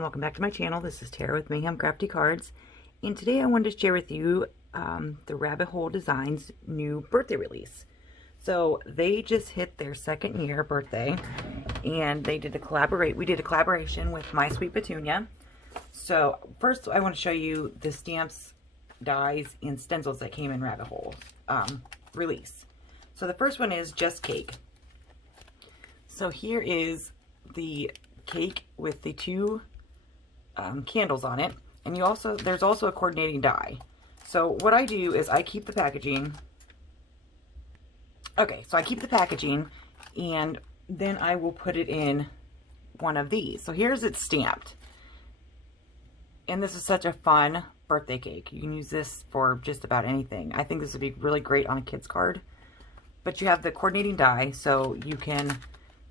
everyone, welcome back to my channel. This is Tara with Mayhem Crafty Cards, and today I wanted to share with you the Rabbit Hole Designs new birthday release. So they just hit their second year birthday, and they did we did a collaboration with My Sweet Petunia. So first I want to show you the stamps, dies, and stencils that came in Rabbit Hole release. So the first one is Just Cake. So here is the cake with the two candles on it, and there's also a coordinating die. So what I do is I keep the packaging. Okay, so I keep the packaging, and then I will put it in one of these. So here's it stamped, and this is such a fun birthday cake. You can use this for just about anything. I think this would be really great on a kid's card. But you have the coordinating die, so you can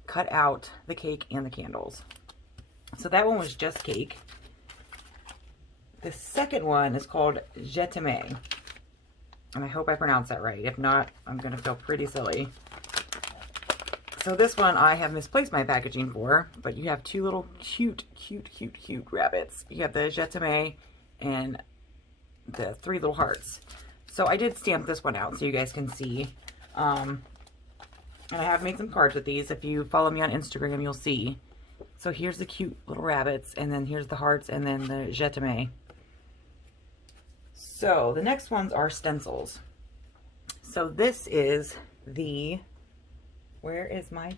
cut out the cake and the candles. So that one was Just Cake. The second one is called Je t'aime, and I hope I pronounced that right. If not, I'm gonna feel pretty silly. So this one I have misplaced my packaging for, but you have two little cute rabbits. You have the Je t'aime and the three little hearts. So I did stamp this one out so you guys can see. And I have made some cards with these. If you follow me on Instagram, you'll see. So here's the cute little rabbits, and then here's the hearts, and then the Je t'aime. So the next ones are stencils. So this is the, where is my,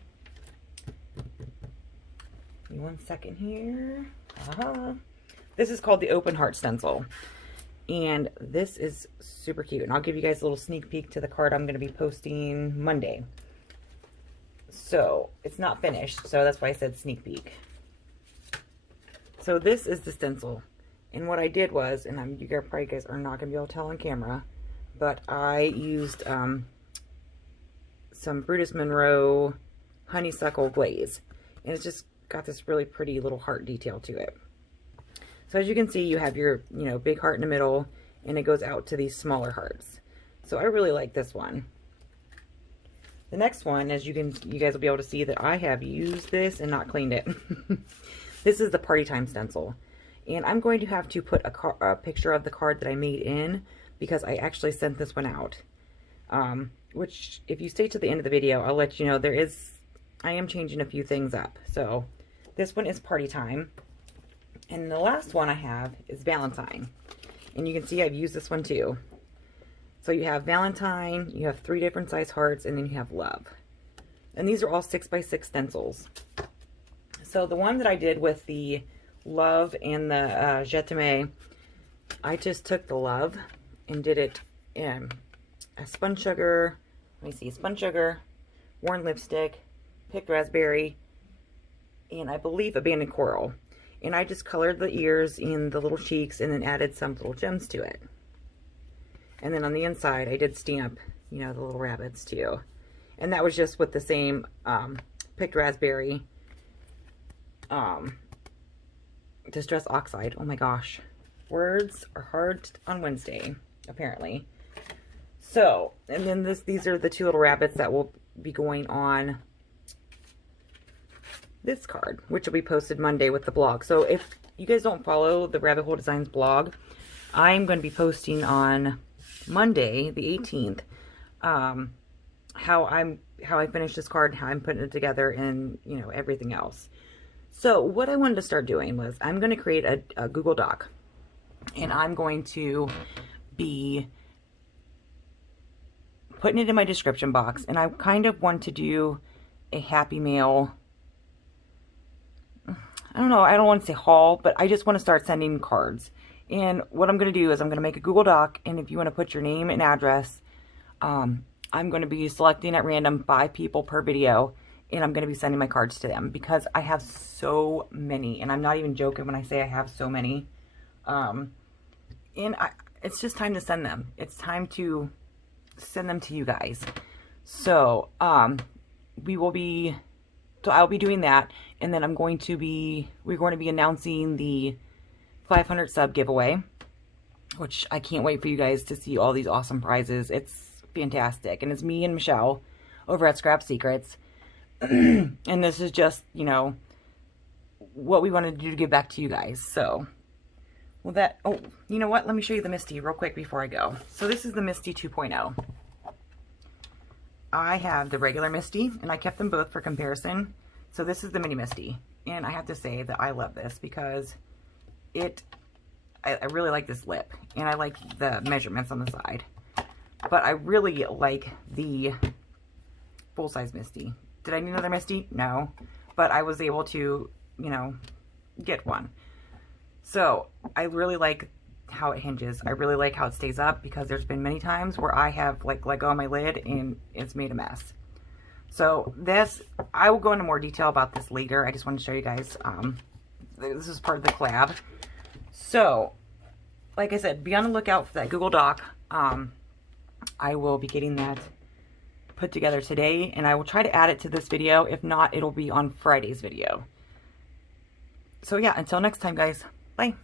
give me 1 second here. This is called the Open Heart Stencil. And this is super cute. And I'll give you guys a little sneak peek to the card I'm going to be posting Monday. So it's not finished, so that's why I said sneak peek. So this is the stencil, and what I did was, and you probably guys are not gonna be able to tell on camera, but I used some Brutus Monroe honeysuckle glaze, and it's just got this really pretty little heart detail to it. So as you can see, you have your big heart in the middle, and it goes out to these smaller hearts. So I really like this one. The next one, as you guys will be able to see that I have used this and not cleaned it. This is the Party Time stencil. And I'm going to have to put a picture of the card that I made in, because I actually sent this one out. Which, if you stay to the end of the video, I'll let you know I am changing a few things up. So this one is Party Time. And the last one I have is Valentine. And you can see I've used this one too. So you have Valentine, you have 3 different size hearts, and then you have love. And these are all 6x6 stencils. So the one that I did with the love and the Je t'aime, I just took the love and did it in a spun sugar, spun sugar, worn lipstick, picked raspberry, and I believe abandoned coral. And I just colored the ears and the little cheeks and then added some little gems to it. And then on the inside, I did stamp, the little rabbits too. And that was just with the same picked raspberry, Distress Oxide. Oh my gosh. Words are hard on Wednesday, apparently. So, and then these are the 2 little rabbits that will be going on this card, which will be posted Monday with the blog. So if you guys don't follow the Rabbit Hole Designs blog, I'm going to be posting on Monday, the 18th, how I finished this card, how I'm putting it together, and everything else. So what I wanted to start doing was I'm going to create a Google Doc, and I'm going to be putting it in my description box, and I kind of want to do a Happy Mail. I don't know, I don't want to say haul, but I just want to start sending cards. And what I'm going to do is I'm going to make a Google Doc, and if you want to put your name and address, I'm going to be selecting at random 5 people per video, and I'm going to be sending my cards to them because I have so many, and I'm not even joking when I say I have so many. It's just time to send them. It's time to send them to you guys. So I'll be doing that, and then we're going to be announcing the 500 sub giveaway, which I can't wait for you guys to see all these awesome prizes. It's fantastic, and it's me and Michelle over at Scrap Secrets. And this is just, what we wanted to do to give back to you guys. So, well that, oh, you know what? Let me show you the Misty real quick before I go. So this is the Misty 2.0. I have the regular Misty, and I kept them both for comparison. So this is the Mini Misty, and I have to say that I love this because I really like this lip, and I like the measurements on the side. But I really like the full-size Misty. Did I need another Misty? No. But I was able to, you know, get one. So I really like how it hinges. I really like how it stays up, because there's been many times where I have like let go of my lid and it's made a mess. So this, I will go into more detail about this later. I just want to show you guys, this is part of the collab. So like I said, be on the lookout for that Google Doc. I will be getting that put together today, and I will try to add it to this video. If not, it'll be on Friday's video. So yeah, until next time guys, bye.